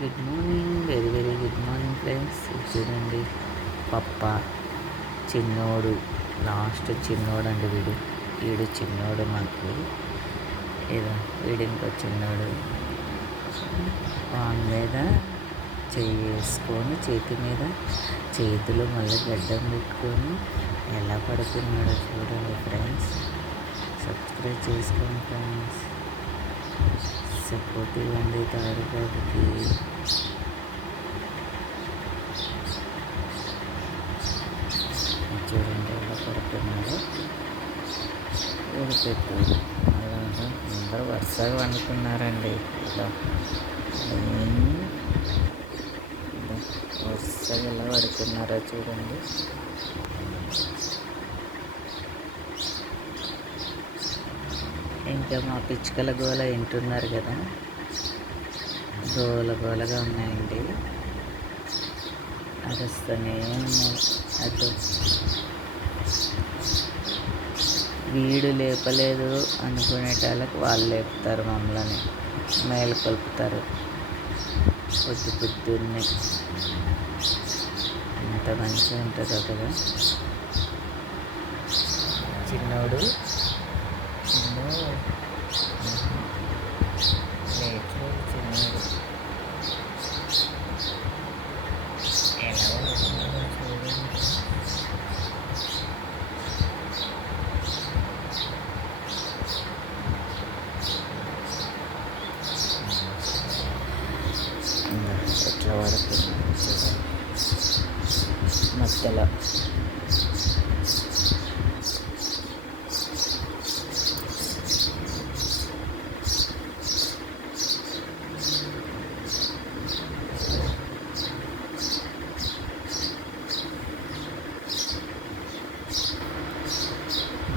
Good morning, very very good morning friends. చూడండి పప్ప చిన్నోడు, లాస్ట్ చిన్నోడు అండి వీడు చిన్నోడు మాకు. ఏదో వీడు ఇంకో చిన్నోడు వాన్ మీద చేసుకొని చేతి మీద చేతులు మళ్ళీ గడ్డం పెట్టుకొని ఎలా పడుతున్నాడో చూడండి ఫ్రెండ్స్. సబ్స్క్రైబ్ చేసుకోండి ఫ్రెండ్స్, సపోర్ట్ ఇవ్వండి తారబాబుకి. చూడండి ఎలా పడుతున్నాడో ఊడిపెట్టాడు. అలాగా అందరూ వరుసగా వండుకున్నారండి. ఇలా వరుసగా ఎలా పడుకున్నారో చూడండి. ఇంకా మా పిచ్చుకల గోల వింటున్నారు కదా, గోలగా ఉన్నాయండి, అరుస్తూనే ఉన్నాయి. అటు వీడు లేపలేదు అనుకునేటాళ్ళకి వాళ్ళు లేపుతారు, మమ్మల్ని మేలుకొల్పుతారు పొద్దున్నే. ఎంత మంచిగా ఉంటుందో కదా. చిన్నోడు లేట్లేదు, చిన్నోడు ఎలా ఉంటుందో చూడండి. ఎట్లా పడుతున్నాడు చూడండి మధ్యలో.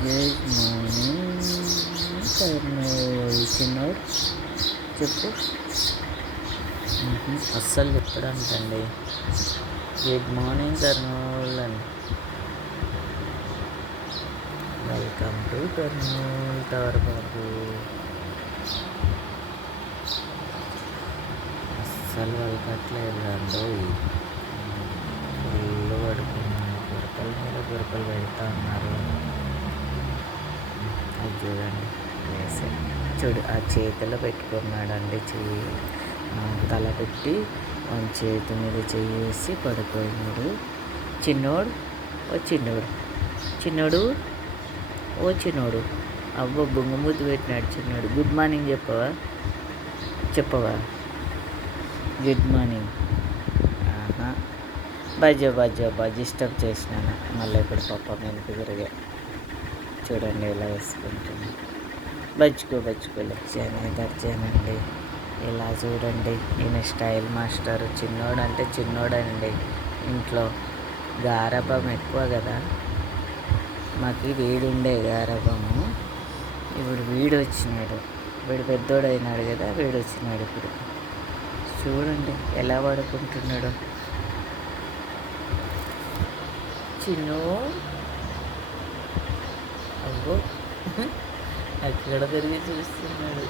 Good morning Kurnool. చిన్నోడు చెప్పు. అస్సలు చెప్పడానికండి గుడ్ మార్నింగ్ కర్నూలు అని. Welcome to Kurnool Tarababu. అస్సలు వలకట్లేదు అండి, ఫుల్ పడుకున్నాను. గురకల మీద గురకలు పెడతా ఉన్నారు. అది చూడండి చూడు, ఆ చేతిలో పెట్టుకున్నాడండి. తల పెట్టి వన్ చేతి మీద చేసి పడుకోయినాడు. చిన్నోడు ఓ చిన్నోడు అవ్వ బొంగమూతి పెట్టినాడు చిన్నోడు. గుడ్ మార్నింగ్ చెప్పవా గుడ్ మార్నింగ్. బజ్జో డిస్టర్బ్ చేసినాను. మళ్ళీ ఇప్పుడు పప్ప వెనక్కి తిరిగా. చూడండి ఎలా వేసుకుంటున్నా. బజ్జుకోలే దర్జానండి. ఇలా చూడండి, ఈయన స్టైల్ మాస్టర్. చిన్నోడండి, ఇంట్లో గారాబం ఎక్కువ కదా మాకు. వీడుండే గారాబము, ఇప్పుడు వీడు వచ్చినాడు. వీడు పెద్దోడు అయినాడు కదా, వీడు వచ్చినాడు ఇప్పుడు. చూడండి ఎలా పడుకుంటున్నాడు చిన్నో. అబ్బో అక్కడ తిరిగి చూస్తున్నాడు.